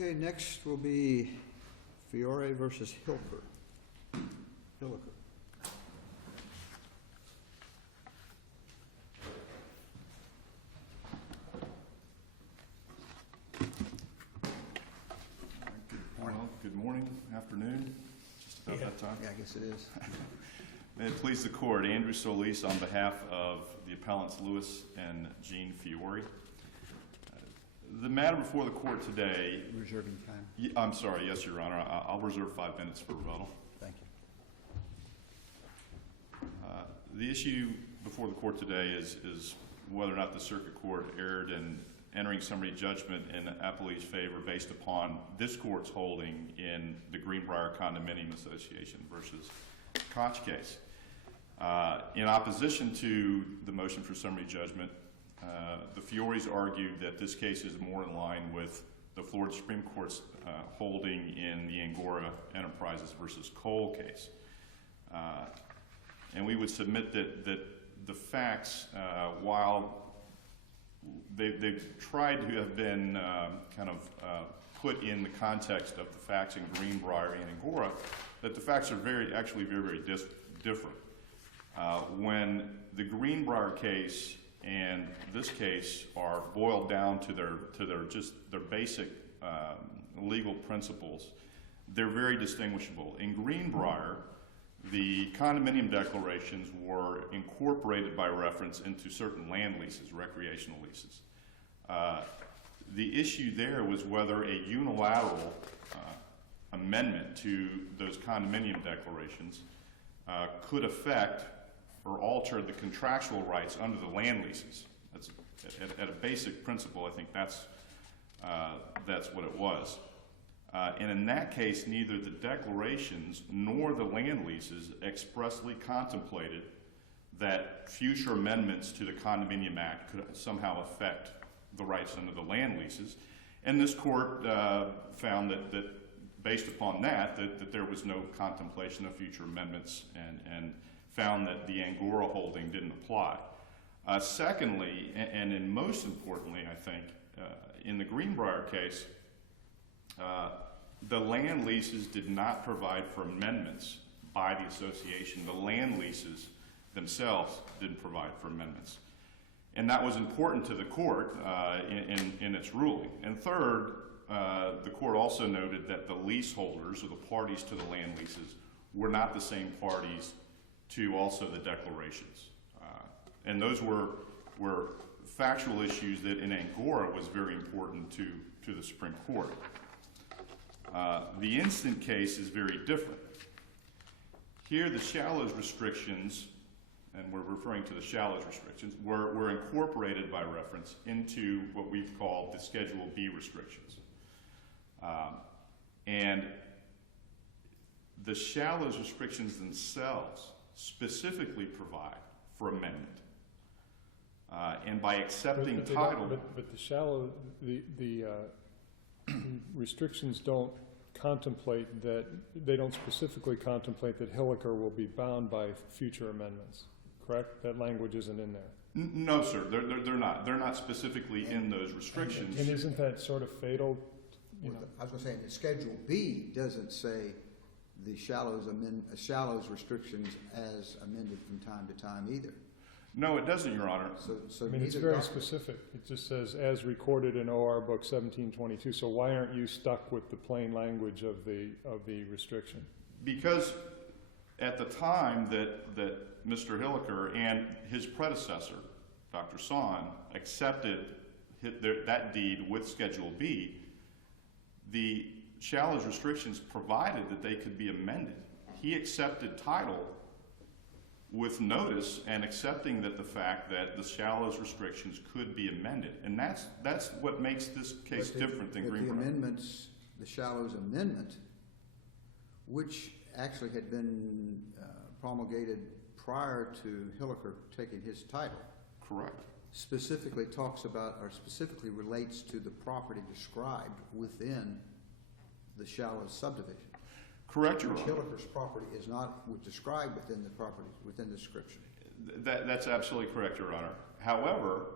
Okay, next will be Fiore versus Hilliker. Hilliker. Good morning, afternoon, just about that time. Yeah, I guess it is. May it please the court, Andrew Solis on behalf of the appellants Louis and Jean Fiore. The matter before the court today... Reserving time. I'm sorry, yes, Your Honor. I'll reserve 5 minutes for rebuttal. Thank you. The issue before the court today is whether or not the circuit court erred in entering summary judgment in Appellee's favor based upon this court's holding in the Greenbrier Condominium Association versus Koch case. In opposition to the motion for summary judgment, the Fiores argued that this case is more in line with the Florida Supreme Court's holding in the Angora Enterprises versus Cole case. And we would submit that the facts, while they've tried to have been put in the context of the facts in Greenbrier and Angora, that the facts are actually very different. When the Greenbrier case and this case are boiled down to their basic legal principles, they're very distinguishable. In Greenbrier, the condominium declarations were incorporated by reference into certain land leases, recreational leases. The issue there was whether a unilateral amendment to those condominium declarations could affect or alter the contractual rights under the land leases. That's, at a basic principle, I think that's what it was. And in that case, neither the declarations nor the land leases expressly contemplated that future amendments to the Condominium Act could somehow affect the rights under the land leases. And this court found that based upon that there was no contemplation of future amendments and found that the Angora holding didn't apply. Secondly, and most importantly, I think, in the Greenbrier case, the land leases did not provide for amendments by the association. The land leases themselves didn't provide for amendments. And that was important to the court in its ruling. And third, the court also noted that the leaseholders, or the parties to the land leases, were not the same parties to also the declarations. And those were factual issues that in Angora was very important to the Supreme Court. The instant case is very different. Here the shallows restrictions, and we're referring to the shallows restrictions, were incorporated by reference into what we've called the Schedule B restrictions. And the shallows restrictions themselves specifically provide for amendment. And by accepting title... But the shallow, the restrictions don't contemplate that, they don't specifically contemplate that Hilliker will be bound by future amendments, correct? That language isn't in there. No, sir, they're not. They're not specifically in those restrictions. And isn't that sort of fatal? You know? I was going to say, the Schedule B doesn't say the shallows restrictions as amended from time to time either. No, it doesn't, Your Honor. So I mean, it's very specific. It just says, as recorded in OR Book 1722. So why aren't you stuck with the plain language of the restriction? Because at the time that Mr. Hilliker and his predecessor, Dr. Sonn, accepted that deed with Schedule B, the shallows restrictions provided that they could be amended. He accepted title with notice and accepting that the fact that the shallows restrictions could be amended. And that's what makes this case different than Greenbrier. The amendments, the shallows amendment, which actually had been promulgated prior to Hilliker taking his title. Correct. Specifically talks about, or specifically relates to the property described within the shallows subdivision. Correct, Your Honor. Hilliker's property is not described within the property, within the description. That's absolutely correct, Your Honor. However,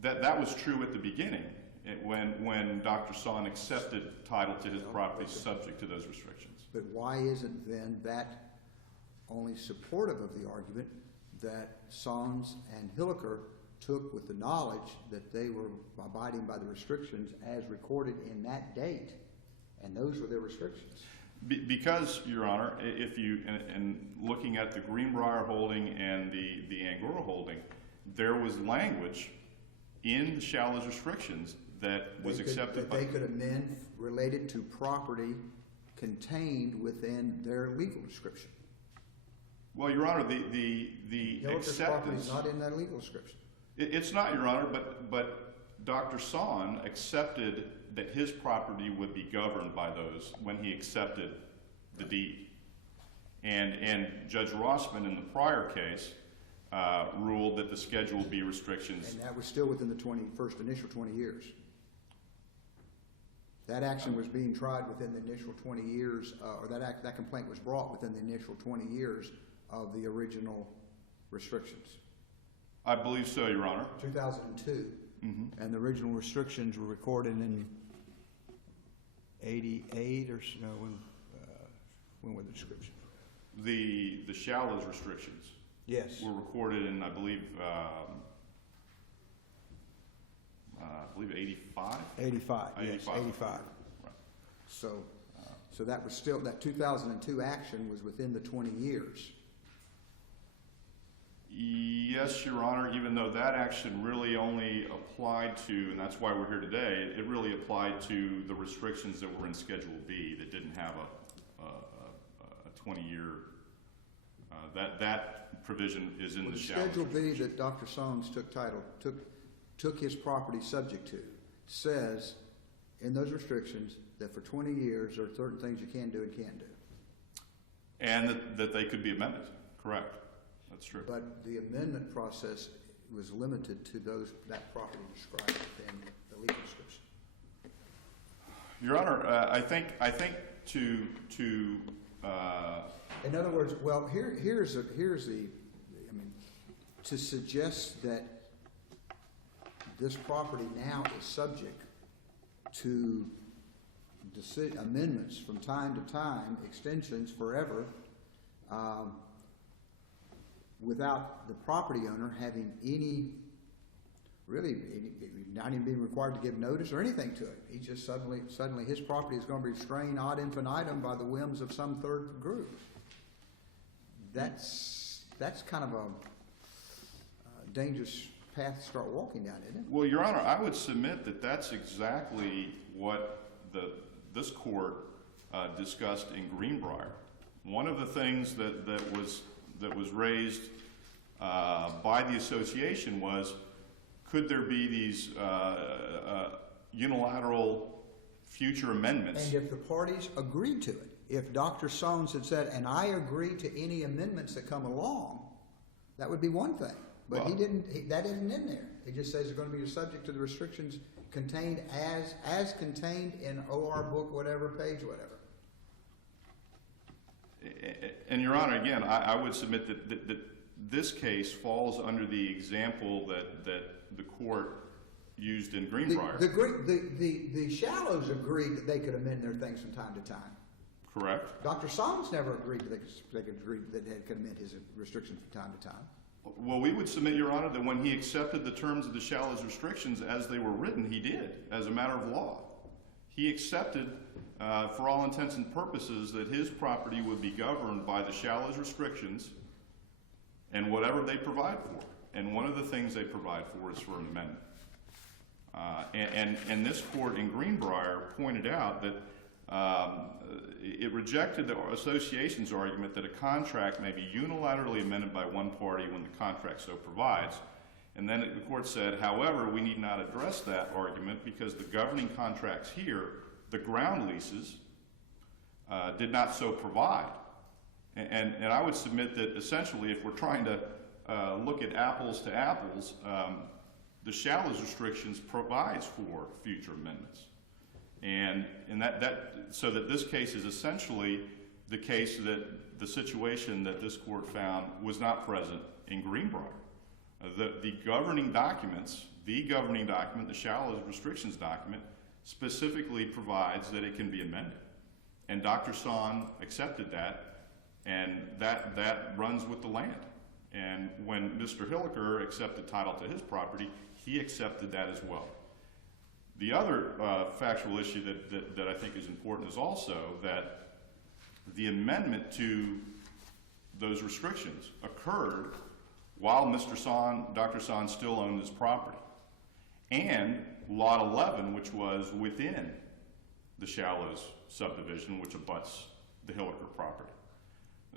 that was true at the beginning. when Dr. Sonn accepted title to his property subject to those restrictions. But why isn't then that only supportive of the argument that Sonns and Hilliker took with the knowledge that they were abiding by the restrictions as recorded in that date, and those were their restrictions? Because, Your Honor, if you, and looking at the Greenbrier holding and the Angora holding, there was language in the Shallow's restrictions that was accepted by... That they could amend related to property contained within their legal description. Well, Your Honor, the Hilliker's property is not in that legal description. It's not, Your Honor, but Dr. Sonn accepted that his property would be governed by those when he accepted the deed. And Judge Rossman in the prior case ruled that the Schedule B restrictions... And that was still within the first initial 20 years. That action was being tried within the initial 20 years, or that complaint was brought within the initial 20 years of the original restrictions. I believe so, Your Honor. 2002. Mm-hmm. And the original restrictions were recorded in 88 or so. When were the descriptions? The Shallow's restrictions. Yes. Were recorded in, I believe 85? 85, yes, 85. Right. So that was still, that 2002 action was within the 20 years. Yes, Your Honor, even though that action really only applied to, and that's why we're here today, it really applied to the restrictions that were in Schedule B that didn't have a 20-year, that provision is in the Shallow's Schedule B that Dr. Sonns took his property subject to says in those restrictions that for 20 years there are certain things you can do and can't do. And that they could be amended, correct. That's true. But the amendment process was limited to that property described within the legal description. Your Honor, I think to in other words, well, here's the I mean, to suggest that this property now is subject to amendments from time to time, extensions forever, without the property owner having not even being required to give notice or anything to it. He just suddenly his property is going to be restrained ad infinitum by the whims of some third group. That's kind of a dangerous path to start walking down, isn't it? Well, Your Honor, I would submit that that's exactly what this court discussed in Greenbrier. One of the things that was raised by the association was, could there be these unilateral future amendments? And if the parties agreed to it, if Dr. Sonns had said, and I agree to any amendments that come along, that would be one thing. But well, that isn't in there. He just says they're going to be subject to the restrictions contained as contained in OR book, whatever, page, whatever. And Your Honor, again, I would submit that this case falls under the example that the court used in Greenbrier. The Shallows agreed that they could amend their things from time to time. Correct. Dr. Sonns never agreed that they could amend his restrictions from time to time. Well, we would submit, Your Honor, that when he accepted the terms of the Shallows restrictions as they were written, he did, as a matter of law. He accepted, for all intents and purposes, that his property would be governed by the Shallows restrictions and whatever they provide for. And one of the things they provide for is for an amendment. And this court in Greenbrier pointed out that it rejected the association's argument that a contract may be unilaterally amended by one party when the contract so provides. And then the court said, however, we need not address that argument because the governing contracts here, the ground leases, did not so provide. And I would submit that essentially if we're trying to look at apples to apples, the Shallows restrictions provides for future amendments. And so that this case is essentially the case that the situation that this court found was not present in Greenbrier, The governing documents, the shallow restrictions document, specifically provides that it can be amended. And Dr. Sonn accepted that, and that runs with the land. And when Mr. Hilliker accepted title to his property, he accepted that as well. The other factual issue that I think is important is also that the amendment to those restrictions occurred while Dr. Sonn still owned his property. And Lot 11, which was within the Shallows subdivision, which abuts the Hilliker property.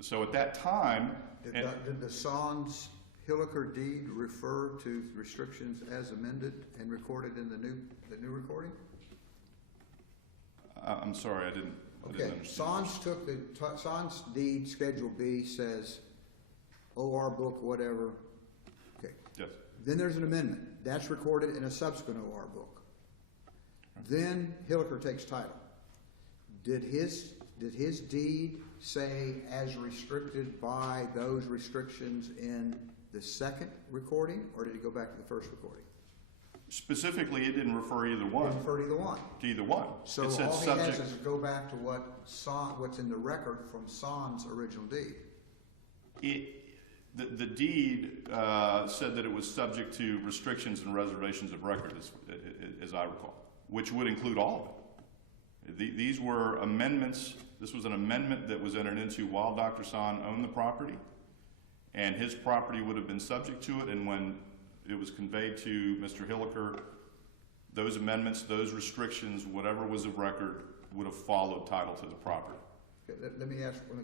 So at that time... Did the Sonn's Hilliker deed refer to restrictions as amended and recorded in the new recording? I'm sorry, I didn't understand. Sonn's deed, Schedule B, says OR book, whatever. Okay. Yes. Then there's an amendment. That's recorded in a subsequent OR book. Then Hilliker takes title. Did his deed say as restricted by those restrictions in the second recording, or did he go back to the first recording? Specifically, it didn't refer either one. It referred to either one. To either one. So it said all he subject. has is to go back to what's in the record from Sonn's original deed. The deed said that it was subject to restrictions and reservations of record, as I recall, which would include all of it. These were amendments. This was an amendment that was entered into while Dr. Sonn owned the property, and his property would have been subject to it, and when it was conveyed to Mr. Hilliker, those amendments, those restrictions, whatever was of record, would have followed title to the property. Okay, let me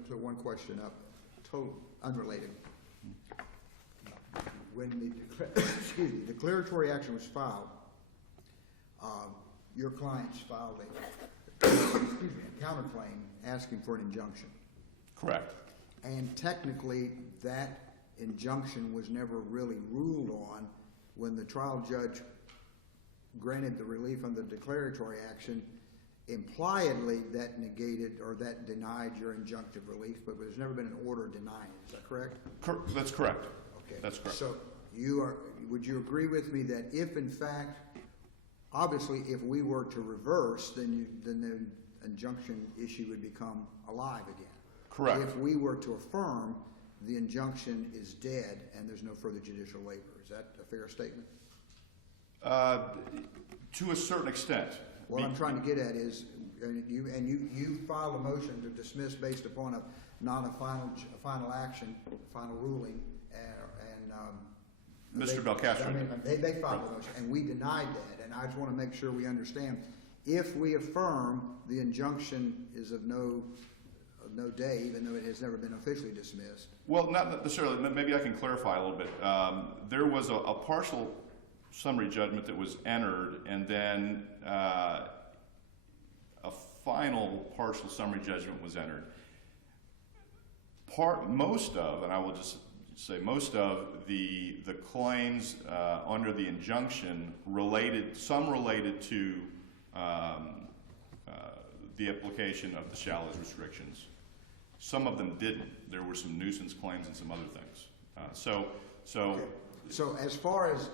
clear one question up, totally unrelated. When the declaratory action was filed, your clients filed a counterclaim asking for an injunction. Correct. And technically, that injunction was never really ruled on when the trial judge granted the relief on the declaratory action. Impliedly, that negated or that denied your injunctive relief, but there's never been an order denying it. Is that correct? That's correct. Okay. That's correct. So would you agree with me that if in fact, obviously, if we were to reverse, then the injunction issue would become alive again? Correct. If we were to affirm, the injunction is dead and there's no further judicial labor. Is that a fair statement? To a certain extent. What I'm trying to get at is, you filed a motion to dismiss based upon not a final action, final ruling, and Mr. Belcastro. They filed a motion, and we denied that. And I just want to make sure we understand. If we affirm, the injunction is of no day, even though it has never been officially dismissed. Well, not necessarily. Maybe I can clarify a little bit. There was a partial summary judgment that was entered, and then a final partial summary judgment was entered. Most of, and I will just say most of the claims under the injunction related to the application of the Shallows restrictions. Some of them didn't. There were some nuisance claims and some other things. Okay. So as far as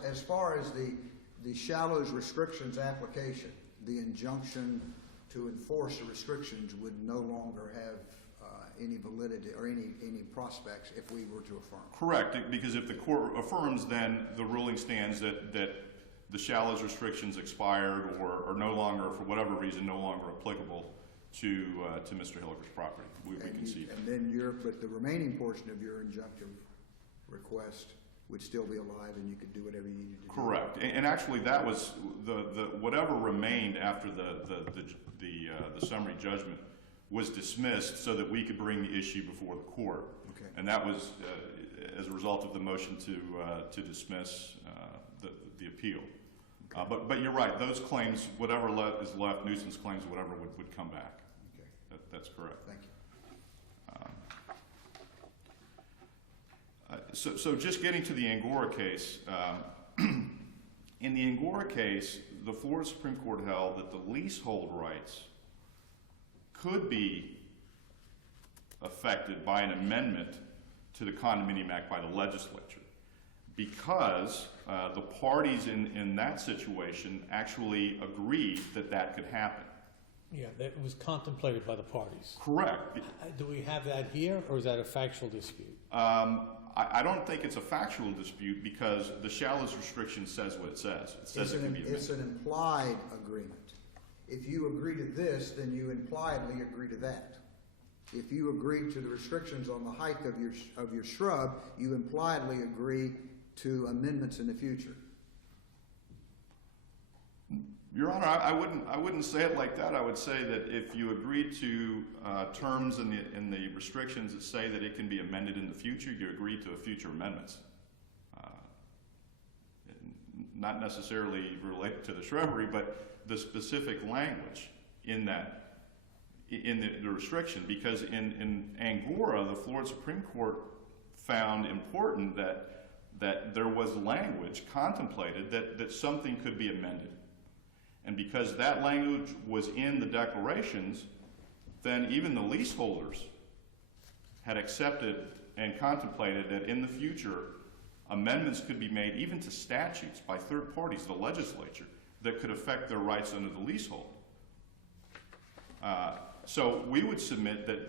the Shallows restrictions application, the injunction to enforce the restrictions would no longer have any validity or any prospects if we were to affirm. Correct, because if the court affirms, then the ruling stands that the Shallows restrictions expired or are no longer, for whatever reason, no longer applicable to Mr. Hilliker's property. We concede. And then but the remaining portion of your injunctive request would still be alive, and you could do whatever you needed to do. Correct, and actually that was the whatever remained after the summary judgment was dismissed, so that we could bring the issue before the court. Okay. And that was as a result of the motion to dismiss the appeal. Okay. But you're right; those claims, whatever is left, nuisance claims, whatever, would come back. Okay, that's correct. Thank you. So just getting to the Angora case, in the Angora case, the Florida Supreme Court held that the leasehold rights could be affected by an amendment to the Condominium Act by the legislature. because the parties in that situation actually agreed that that could happen. Yeah, that was contemplated by the parties. Correct. Do we have that here, or is that a factual dispute? I don't think it's a factual dispute because the shallows restriction says what it says. It says it can be amended. It's an implied agreement. If you agree to this, then you impliedly agree to that. If you agree to the restrictions on the height of your shrub, you impliedly agree to amendments in the future. Your Honor, I wouldn't say it like that. I would say that if you agree to terms in the restrictions that say that it can be amended in the future, you agree to future amendments. Not necessarily related to the shrubbery, but the specific language in the restriction. Because in Angora, the Florida Supreme Court found important that there was language contemplated that something could be amended. And because that language was in the declarations, then even the leaseholders had accepted and contemplated that in the future, amendments could be made even to statutes by third parties, the legislature, that could affect their rights under the leasehold. So we would submit that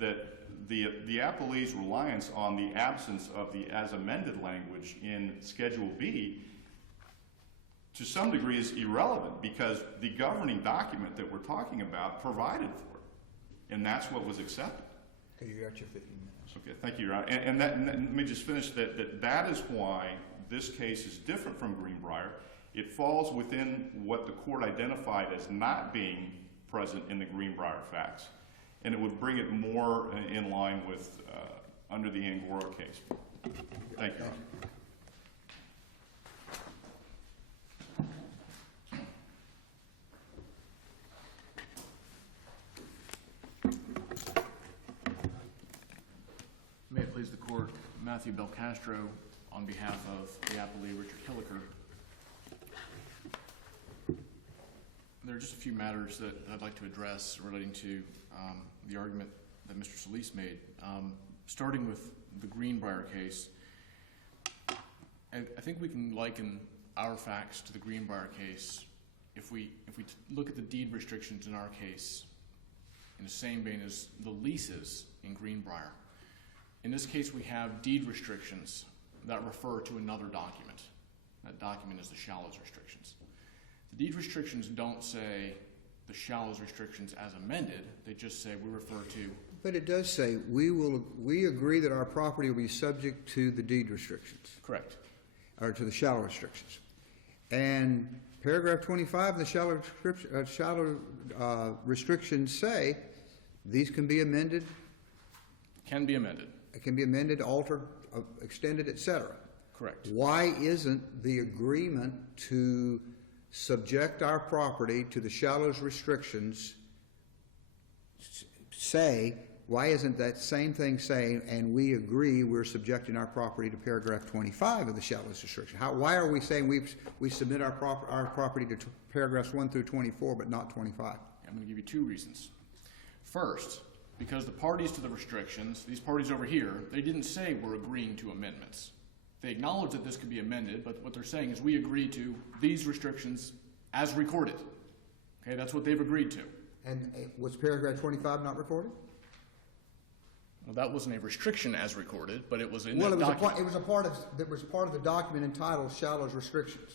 the appellee's reliance on the absence of the as amended language in Schedule B to some degree is irrelevant because the governing document that we're talking about provided for it, and that's what was accepted. Okay, you got your 15 minutes. Okay, thank you, Your Honor. And let me just finish that is why this case is different from Greenbrier. It falls within what the court identified as not being present in the Greenbrier facts, and it would bring it more in line with under the Angora case. Thank you. May it please the court, Matthew Belcastro on behalf of the appellee Richard Hilliker. There are just a few matters that I'd like to address relating to the argument that Mr. Solis made. Starting with the Greenbrier case, I think we can liken our facts to the Greenbrier case if we look at the deed restrictions in our case in the same vein as the leases in Greenbrier. In this case, we have deed restrictions that refer to another document. That document is the shallows restrictions. The deed restrictions don't say the shallows restrictions as amended. They just say we refer to. But it does say we agree that our property will be subject to the deed restrictions. Correct. Or to the shallow restrictions. And paragraph 25 of the shallow restrictions say these can be amended. Can be amended. It can be amended, altered, extended, etc. Correct. Why isn't the agreement to subject our property to the shallows restrictions why isn't that same thing saying, and we agree we're subjecting our property to paragraph 25 of the shallows restriction? Why are we saying we submit our property to paragraphs 1 through 24 but not 25? I'm going to give you two reasons. First, because the parties to the restrictions, these parties over here, they didn't say we're agreeing to amendments. They acknowledge that this could be amended, but what they're saying is we agree to these restrictions as recorded. Okay, that's what they've agreed to. And was paragraph 25 not recorded? Well, that wasn't a restriction as recorded, but it was in that document. It was part of the document entitled shallows restrictions.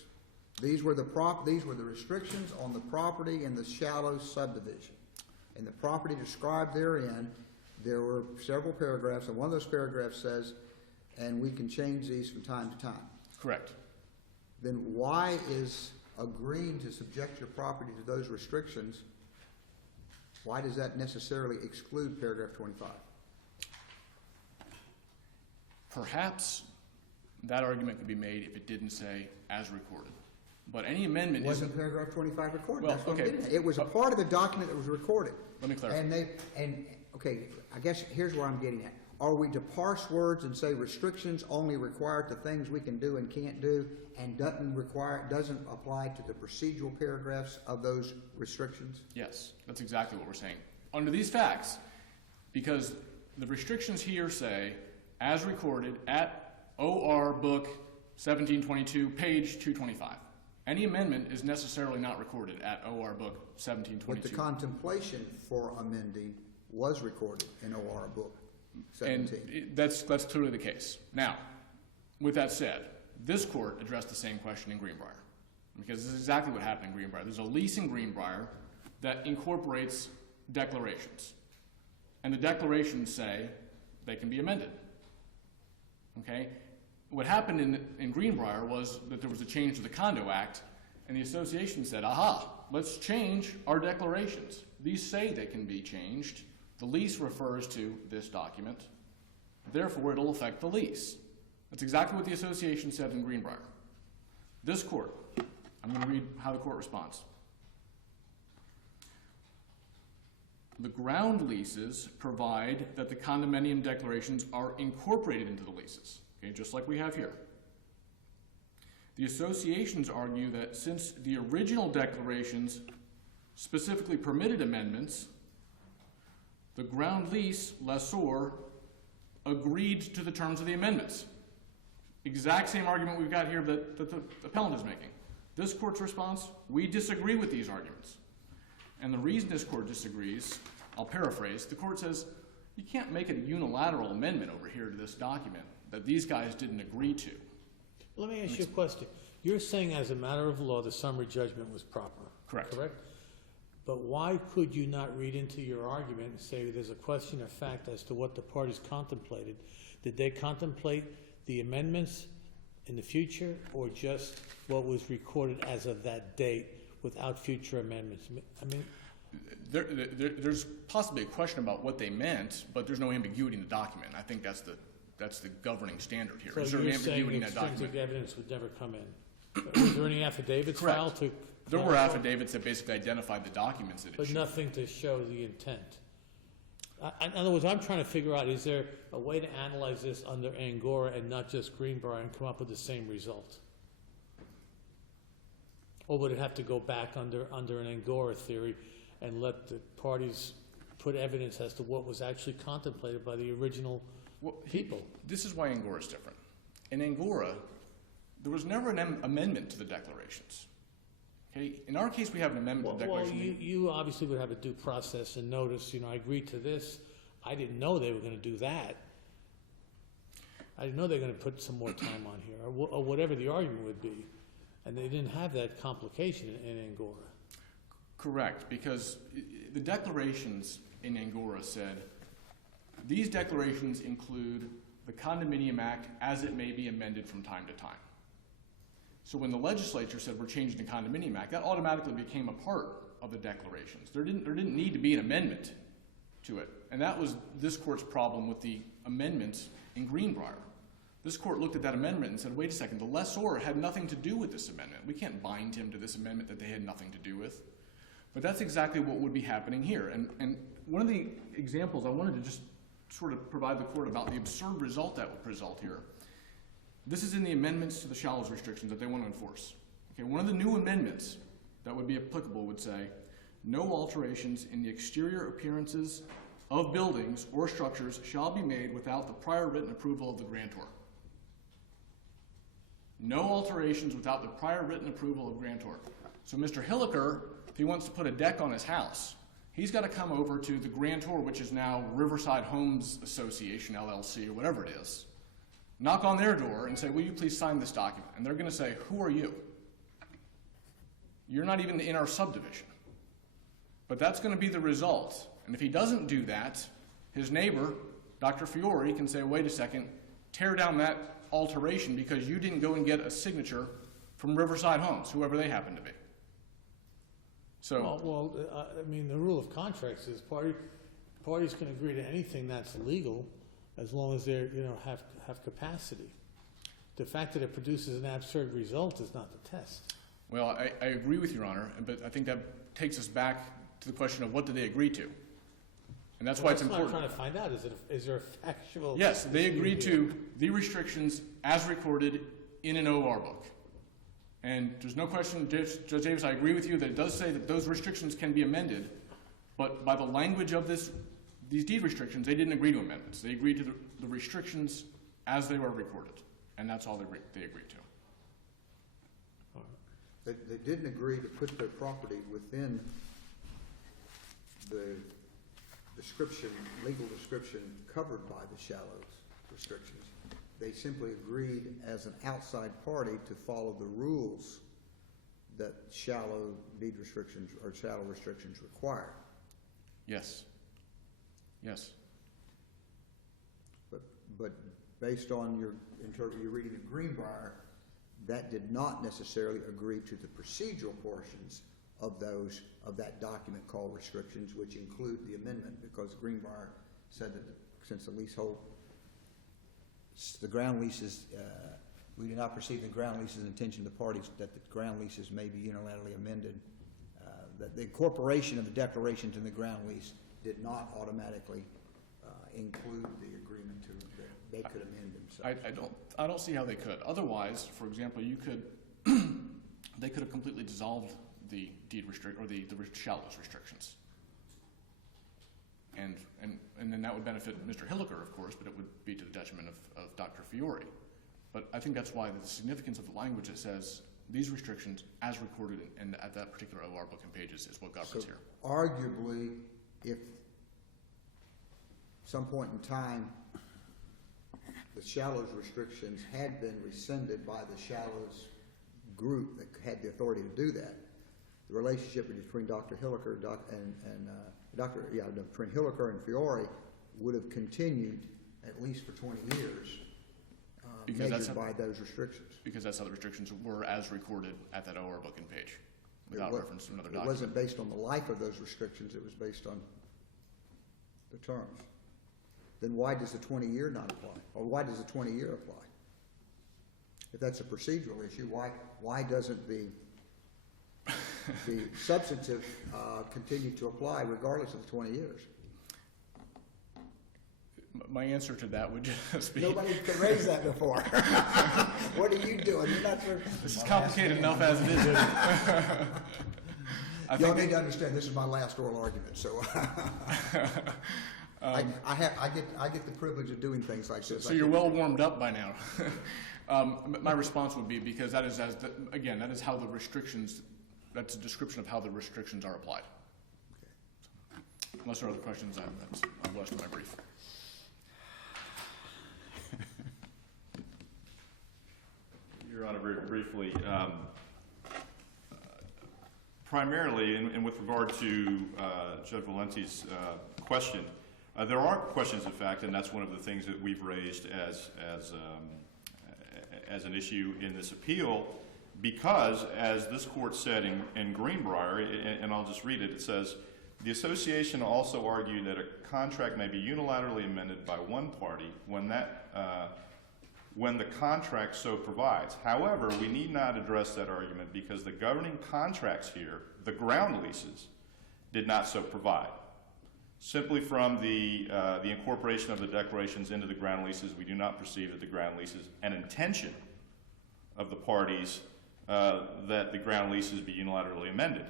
These were the restrictions on the property in the shallows subdivision. And the property described therein, there were several paragraphs, and one of those paragraphs says, and we can change these from time to time. Correct. Then why is agreeing to subject your property to those restrictions, why does that necessarily exclude paragraph 25? Perhaps that argument could be made if it didn't say as recorded. But any amendment wasn't paragraph 25 recorded. Well, that's what okay. I'm getting at. It was a part of the document that was recorded. Let me clarify. Okay, I guess here's where I'm getting at. Are we to parse words and say restrictions only require to things we can do and can't do, and doesn't apply to the procedural paragraphs of those restrictions? Yes, that's exactly what we're saying. Under these facts, because the restrictions here say, as recorded at OR book 1722, page 225. Any amendment is necessarily not recorded at OR book But 1722. the contemplation for amending was recorded in OR book 17. And that's clearly the case. Now, with that said, this court addressed the same question in Greenbrier, because this is exactly what happened in Greenbrier. There's a lease in Greenbrier that incorporates declarations, and the declarations say they can be amended. Okay? What happened in Greenbrier was that there was a change to the Condo Act, and the association said, aha, let's change our declarations. These say they can be changed. The lease refers to this document. Therefore, it'll affect the lease. That's exactly what the association said in Greenbrier. This court, I'm going to read how the court responds. The ground leases provide that the condominium declarations are incorporated into the leases, okay, just like we have here. The associations argue that since the original declarations specifically permitted amendments, the ground lease lessor agreed to the terms of the amendments. Exact same argument we've got here that the appellant is making. This court's response, we disagree with these arguments. And the reason this court disagrees, I'll paraphrase, the court says, you can't make a unilateral amendment over here to this document that these guys didn't agree to. Let me ask you a question. You're saying as a matter of law, the summary judgment was proper? Correct. Correct? But why could you not read into your argument and say there's a question of fact as to what the parties contemplated? Did they contemplate the amendments in the future, or just what was recorded as of that date without future amendments? I mean, There's possibly a question about what they meant, but there's no ambiguity in the document. I think that's the governing standard here. so Is there an you're saying ambiguity in that extrinsic document? evidence would never come in? Was there any affidavits Correct. filed to? There were affidavits that basically identified the documents that it But should. nothing to show the intent. In other words, I'm trying to figure out, is there a way to analyze this under Angora and not just Greenbrier and come up with the same result? Or would it have to go back under an Angora theory and let the parties put evidence as to what was actually contemplated by the original people? This is why Angora is different. In Angora, there was never an amendment to the declarations. Okay? In our case, we have an amendment to the Well, declaration. you obviously would have a due process and notice, I agreed to this. I didn't know they were going to do that. I didn't know they were going to put some more time on here, or whatever the argument would be. And they didn't have that complication in Angora. Correct, because the declarations in Angora said, these declarations include the Condominium Act as it may be amended from time to time. So when the legislature said we're changing the Condominium Act, that automatically became a part of the declarations. There didn't need to be an amendment to it. And that was this court's problem with the amendments in Greenbrier. This court looked at that amendment and said, wait a second, the lessor had nothing to do with this amendment. We can't bind him to this amendment that they had nothing to do with. But that's exactly what would be happening here. And one of the examples I wanted to just sort of provide the court about the absurd result that would result here. This is in the amendments to the shallows restrictions that they want to enforce. Okay, one of the new amendments that would be applicable would say, no alterations in the exterior appearances of buildings or structures shall be made without the prior written approval of the grantor. No alterations without the prior written approval of grantor. So Mr. Hilliker, if he wants to put a deck on his house, he's got to come over to the grantor, which is now Riverside Homes Association, LLC, or whatever it is, knock on their door and say, will you please sign this document? And they're going to say, who are you? You're not even in our subdivision. But that's going to be the result. And if he doesn't do that, his neighbor, Dr. Fiore, can say, wait a second, tear down that alteration because you didn't go and get a signature from Riverside Homes, whoever they happen to be. So, I mean, the rule of contracts is parties can agree to anything that's legal as long as they have capacity. The fact that it produces an absurd result is not the test. well, I agree with Your Honor, but I think that takes us back to the question of what did they agree to? And that's why it's important. What I'm trying to find out. Is there a factual? Yes, they agreed to the restrictions as recorded in an OR book. And there's no question, Judge Davis, I agree with you that it does say that those restrictions can be amended, but by the language of these deed restrictions, they didn't agree to amendments. They agreed to the restrictions as they were recorded, and that's all they agreed to. They didn't agree to put their property within the description, legal description covered by the shallow restrictions. They simply agreed as an outside party to follow the rules that shallow deed restrictions or shallow restrictions require. Yes. Yes. But based on your reading of Greenbrier, that did not necessarily agree to the procedural portions of that document called restrictions, which include the amendment, because Greenbrier said that since the ground leases, we do not perceive the ground leases intention of the parties that the ground leases may be unilaterally amended, that the incorporation of the declarations in the ground lease did not automatically include the agreement that they could amend themselves. I don't see how they could. Otherwise, for example, they could have completely dissolved the deed or the shallows restrictions. And then that would benefit Mr. Hilliker, of course, but it would be to the detriment of Dr. Fiore. But I think that's why the significance of the language that says these restrictions, as recorded at that particular OR book and pages, is what governs here. Arguably, if some point in time the shallows restrictions had been rescinded by the shallows group that had the authority to do that, the relationship between Dr. Hilliker between Hilliker and Fiore would have continued at least for 20 years, measured by those restrictions. Because that's how the restrictions were as recorded at that OR book and page, without reference to another document. It wasn't based on the life of those restrictions, it was based on the terms. Then why does the 20-year not apply? Or why does the 20-year apply? If that's a procedural issue, why doesn't the substantive continue to apply regardless of the 20 years? My answer to that would just be... Nobody could raise that before. What are you doing? You're not sure. This is complicated enough as it is. Y'all need to understand, this is my last oral argument, so I get the privilege of doing things like this. So you're well warmed up by now. My response would be, because that is, again, that is how the restrictions, that's a description of how the restrictions are applied. Okay. Unless there are other questions, I'm blessed with my brief. Your Honor, very briefly, primarily, and with regard to Judge Valenti's question, there are questions of fact, and that's one of the things that we've raised as an issue in this appeal, because, as this court said in Greenbrier, and I'll just read it, it says, the association also argued that a contract may be unilaterally amended by one party when the contract so provides. However, we need not address that argument because the governing contracts here, the ground leases, did not so provide. Simply from the incorporation of the declarations into the ground leases, we do not perceive that the ground leases an intention of the parties that the ground leases be unilaterally amended.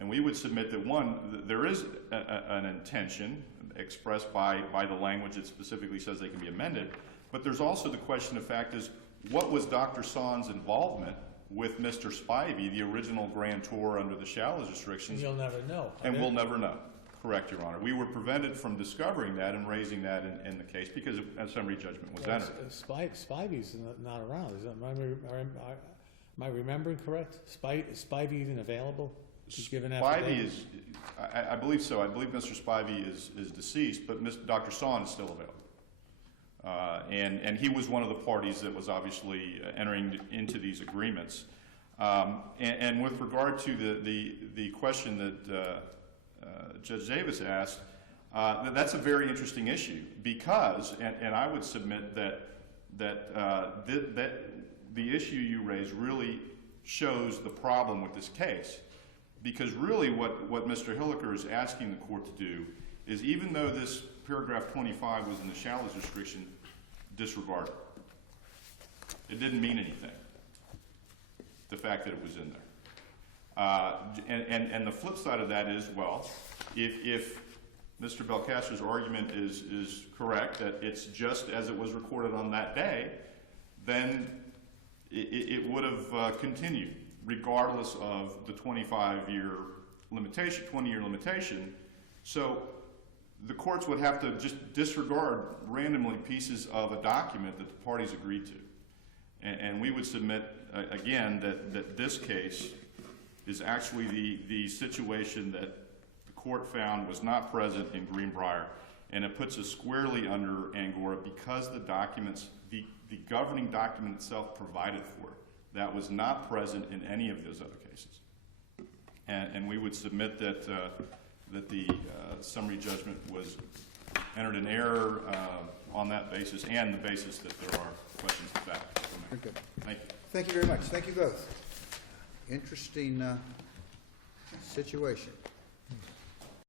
And we would submit that, one, there is an intention expressed by the language that specifically says they can be amended, but there's also the question of fact is, what was Dr. Sonn's involvement with Mr. Spivey, the original grantor under the shallows restrictions? You'll never know. And we'll never know. Correct, Your Honor. We were prevented from discovering that and raising that in the case because a summary judgment was entered. Spivey's not around. Am I remembering correct? Spivey even available? Spivey is, I believe so. I believe Mr. Spivey is deceased, but Dr. Sonn is still available. And he was one of the parties that was obviously entering into these agreements. And with regard to the question that Judge Davis asked, that's a very interesting issue because, and I would submit that the issue you raised really shows the problem with this case. Because really what Mr. Hilliker is asking the court to do is, even though this paragraph 25 was in the shallows restriction, disregard it. It didn't mean anything, the fact that it was in there. And the flip side of that is, well, if Mr. Belcastro's argument is correct, that it's just as it was recorded on that day, then it would have continued. regardless of the 20-year limitation. So the courts would have to just disregard randomly pieces of a document that the parties agreed to. And we would submit, again, that this case is actually the situation that the court found was not present in Greenbrier, and it puts us squarely under Angora because the documents, the governing document itself provided for it. That was not present in any of those other cases. And we would submit that the summary judgment was entered in error on that basis, and the basis that there are questions of fact. Very good. Thank you. Thank you very much. Thank you both. Interesting situation.